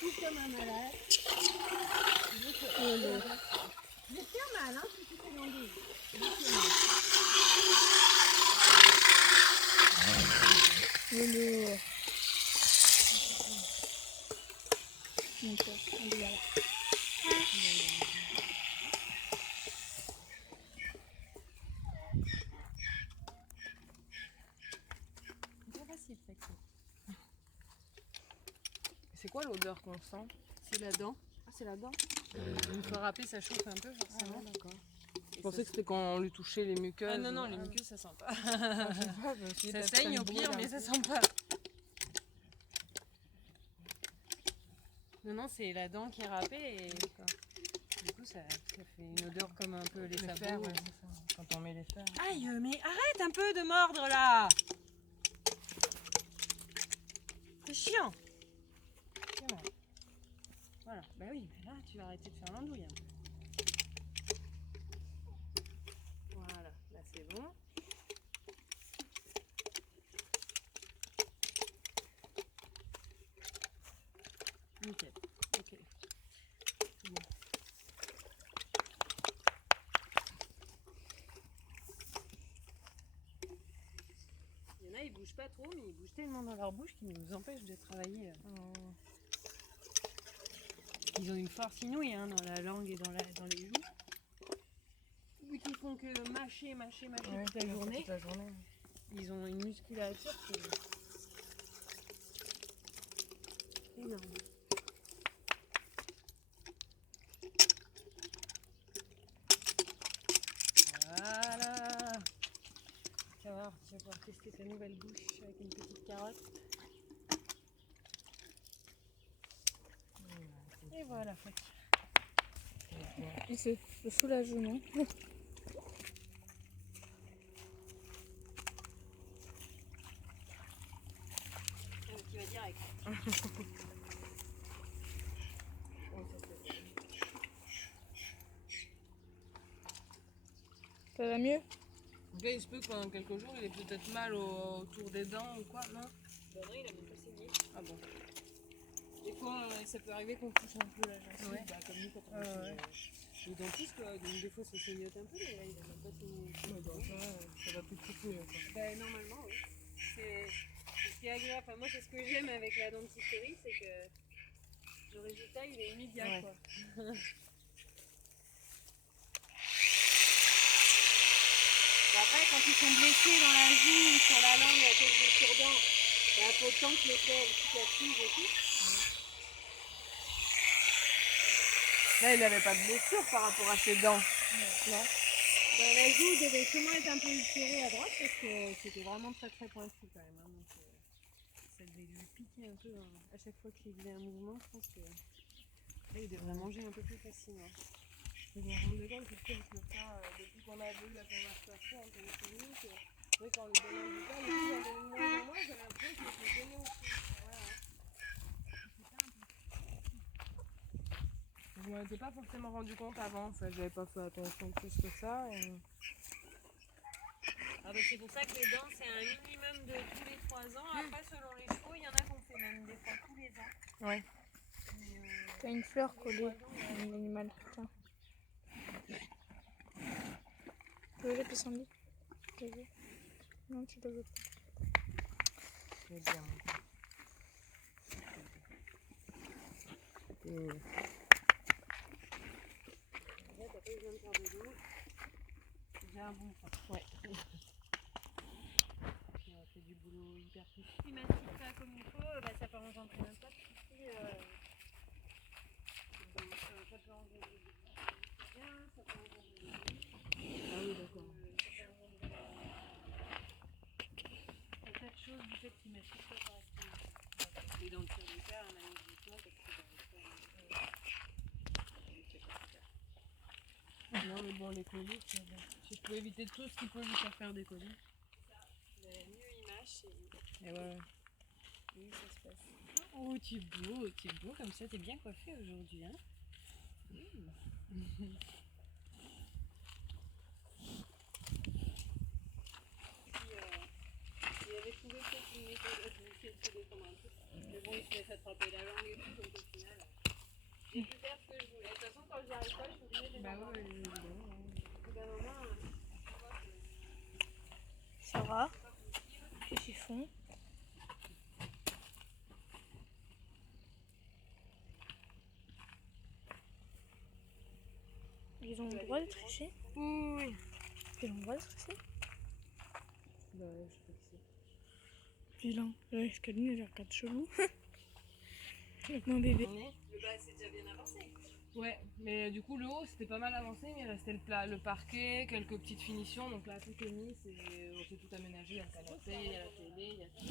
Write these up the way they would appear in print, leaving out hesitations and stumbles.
Tout comme un malade. Je vais faire mal, hein, si tu fais l'andouille. C'est quoi l'odeur qu'on sent? C'est la dent. Ah, c'est la dent. Une fois râpé, ça chauffe un peu forcément. Ah, d'accord. Je pensais que c'était quand on lui touchait les muqueuses. Ah non, non, les muqueuses, ça sent pas. Ça saigne au pire, mais ça sent pas. Non, non, c'est la dent qui est râpée et du coup, ça fait une odeur comme un peu les sabots. Fers, ouais, c'est ça. Quand on met les fers. Aïe, mais arrête un peu de mordre là. C'est chiant. Voilà, bah oui, mais là tu vas arrêter de faire l'andouille un peu. Voilà, là c'est bon. Nickel, ok. Bon. Il y en a, ils bougent pas trop, mais ils bougent tellement dans leur bouche qu'ils nous empêchent de travailler. Ils ont une force inouïe hein, dans la langue et dans les joues. Vu qu'ils font que mâcher toute la journée. Ils ont une musculature qui est énorme. Voilà. Tu vas voir, tu vas pouvoir tester ta nouvelle bouche avec une petite carotte. Et voilà, Fatih. Et c'est le soulagement. Tu vas direct. Ça va mieux? Là, il se peut que pendant quelques jours, il ait peut-être mal autour des dents ou quoi, non? Ben non, il a même pas saigné. Ah bon. Des fois, ça peut arriver qu'on touche un peu la gencive, Ouais. bah, comme nous quand on est chez le dentiste, quoi. Donc des fois ça saignote un peu, mais là il a même pas saigné. Ça va plus de couper. Ben normalement, oui. C'est ce qui est agréable. Enfin, moi, c'est ce que j'aime avec la dentisterie, c'est que le résultat il est immédiat, Ouais. quoi. Après, quand ils sont blessés dans la joue ou sur la langue à cause des cure-dents, il faut le temps que les plaies cicatrisent et tout. Là, il n'avait pas de blessure par rapport à ses dents. Non. Ben, la joue devait sûrement être un peu ulcérée à droite parce que c'était vraiment très très pointu quand même. Hein, donc, ça devait lui piquer un peu à chaque fois qu'il faisait un mouvement. Je pense que là, il devrait manger un peu plus facilement. Je me rends compte que c'est comme ça, depuis qu'on a eu la conversation en téléphonique, oui, quand on lui donnait du pain, il en donnait de moins en moins, j'avais l'impression qu'il était gêné aussi. Je ne m'en étais pas forcément rendu compte avant, en fait, j'avais pas fait attention plus que ça. Ah ben, c'est pour ça que les dents, c'est un minimum de tous les 3 ans. Après, selon les chevaux, il y en a qu'on fait même des fois tous les ans. Ouais. T'as une fleur collée à l'animal. Tiens. Tu veux le pissenlit? Tu veux? Non, tu le veux pas. C'est bien. Et... Là, t'as pas besoin de faire de dos. C'est déjà un bon point. Ouais. On a fait du boulot hyper précis. Si mastique pas comme il faut, bah, ça peut engendrer un tas de soucis. Ça peut engendrer des bien, ça peut engendrer des Ah oui, d'accord. un tas de choses du fait qu'il mastique pas correctement. Les dents de cire du père, malheureusement, parce que Non, mais bon, les colis, si je peux éviter tout ce qui peut lui faire des colis. mieux il mâche et Et ouais. mieux ça se passe. Oh, tu es beau comme ça, t'es bien coiffé aujourd'hui, hein. Il avait trouvé peut-être une méthode à essayer de se défendre un peu. Mais bon, Bon, il se laisse attraper la langue et tout, donc au final, j'ai pu faire ce que je voulais. De toute façon, quand j'y arrive pas, je suis obligée de les avoir. ouais, Au bout d'un moment, Sarah, le chiffon. Ils ont le droit d'être ici? Oui. Ils ont le droit d'être ici? Bah, je sais pas qui c'est. Vilain. Là, Escaline, elle regarde chelou. Avec mon bébé. le bas, c'est déjà bien avancé. Ouais, mais du coup le haut c'était pas mal avancé, mais il restait le parquet, quelques petites finitions, donc là tout est mis, on s'est tout aménagé, il y a le canapé, il y a la télé, il y a tout.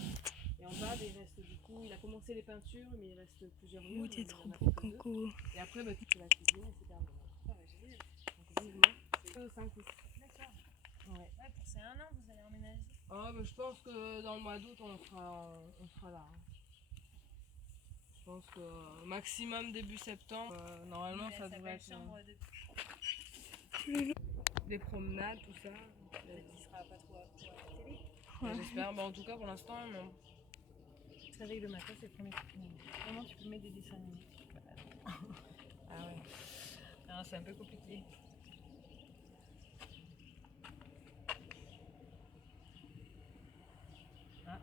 Et en bas, il reste du coup, il a commencé les peintures, mais il reste plusieurs murs. Oh, t'es mais trop il en a beau, fait que deux. Coco. Et après, bah, toute la cuisine, c'est terminé. Ah ouais, génial. Donc vivement, c'est 5 ou 6. D'accord. Ouais. Ouais, pour ces 1 an, vous allez emménager. Ah, bah, je pense que dans le mois d'août, on sera là. Hein. Je pense que maximum début septembre, normalement ça devrait être chambre de... des promenades, tout ça. qui sera pas trop à la télé. Ouais. J'espère, bah, en tout cas pour l'instant, non. Tu te réveilles le matin, c'est le premier truc. Comment tu peux mettre des dessins animés? Ah ouais. Non, c'est un peu compliqué. Ah.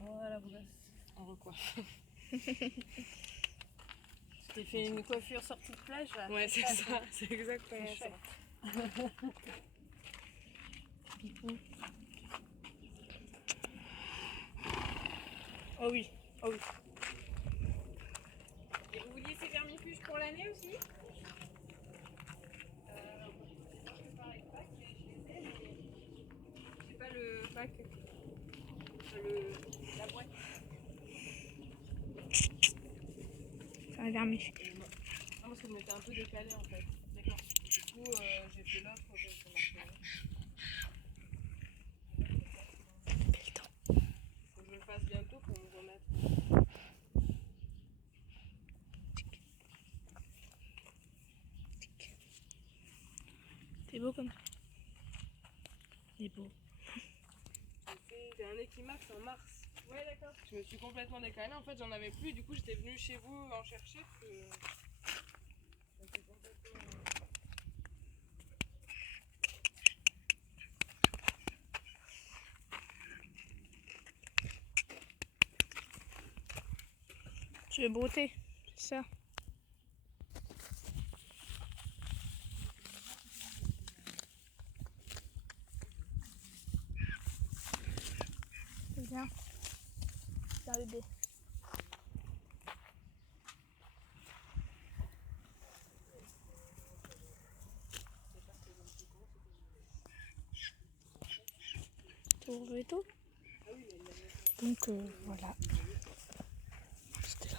Voilà, vous On recoiffe. Tu t'es fait une coiffure sortie de plage là? Ouais, c'est ça, c'est exactement ça. Oh oui, oh oui. Et vous vouliez ces vermifuges pour l'année aussi? J'ai pas le pack. La boîte. C'est un vermicule. Non, parce que je m'étais un peu décalée en fait. D'accord. Du coup, j'ai fait l'offre de marquer. Quel temps? Faut que je le fasse bientôt pour me remettre. T'es beau comme ça. T'es beau. J'ai un équimax en mars. Ouais, d'accord. Je me suis complètement décalée. En fait, j'en avais plus. Du coup, j'étais venue chez vous en chercher. Parce que... j'étais complètement... Tu veux brouter? C'est ça. Viens. Viens, bébé. Tu veux tout? Donc voilà. C'était là.